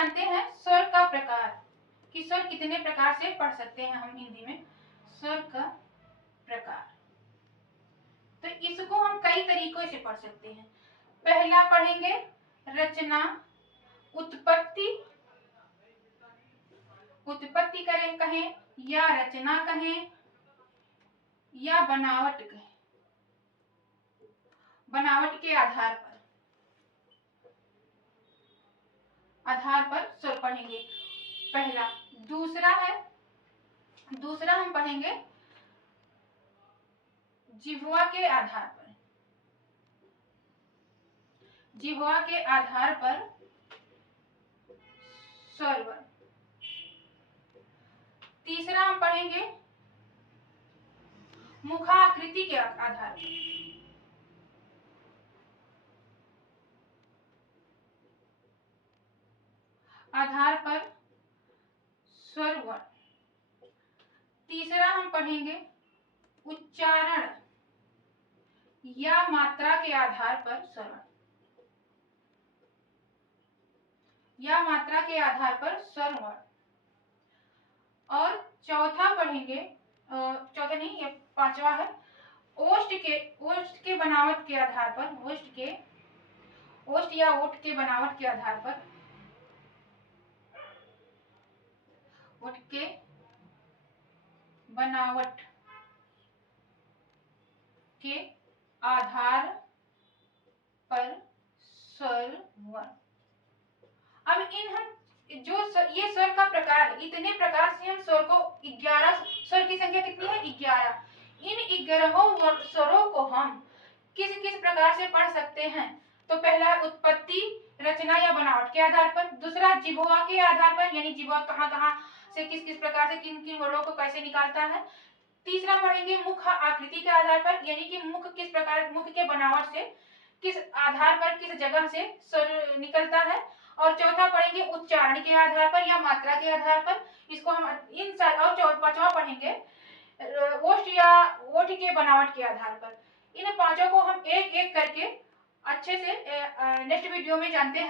जानते हैं स्वर का प्रकार कि स्वर कितने प्रकार से पढ़ सकते हैं हम हिंदी में। स्वर का प्रकार, तो इसको हम कई तरीकों से पढ़ सकते हैं। पहला पढ़ेंगे रचना, उत्पत्ति, उत्पत्ति करें कहें या रचना कहें या बनावट कहें, बनावट के आधार पर स्वर पढ़ेंगे पहला। दूसरा हम पढ़ेंगे जिह्वा के आधार पर, जिह्वा के आधार पर स्वर। तीसरा हम पढ़ेंगे मुखाकृति के आधार पर, स्वर वर्ण। तीसरा हम पढ़ेंगे उच्चारण या मात्रा के आधार पर स्वर, या मात्रा के आधार पर स्वर वर्ण। और चौथा पढ़ेंगे, चौथा नहीं ये पांचवा है, ओष्ठ के बनावट के आधार पर, ओष्ठ या ओठ के बनावट के आधार पर, ओठ के बनावट के आधार पर स्वर वर्ण। अब जो ये स्वर का प्रकार है, इतने प्रकार से हम स्वर को 11 स्वर की संख्या कितनी है 11। इन 11 स्वरों को हम किस किस प्रकार से पढ़ सकते हैं। तो पहला उत्पत्ति, रचना या बनावट के आधार पर। दूसरा जिह्वा के आधार पर, यानी जिह्वा कहाँ से किस किस प्रकार से किन किन वर्णों को कैसे निकालता है। तीसरा पढ़ेंगे मुख आकृति के आधार पर, यानी कि मुख किस प्रकार, मुख के बनावट से किस आधार पर, किस जगह से स्वर निकलता है। और चौथा पढ़ेंगे उच्चारण के आधार पर या मात्रा के आधार पर। इसको हम और पांचवा पढ़ेंगे ओष्ठ या ओठ के बनावट के आधार पर। इन पांचों को हम एक एक करके अच्छे से नेक्स्ट वीडियो में जानते हैं।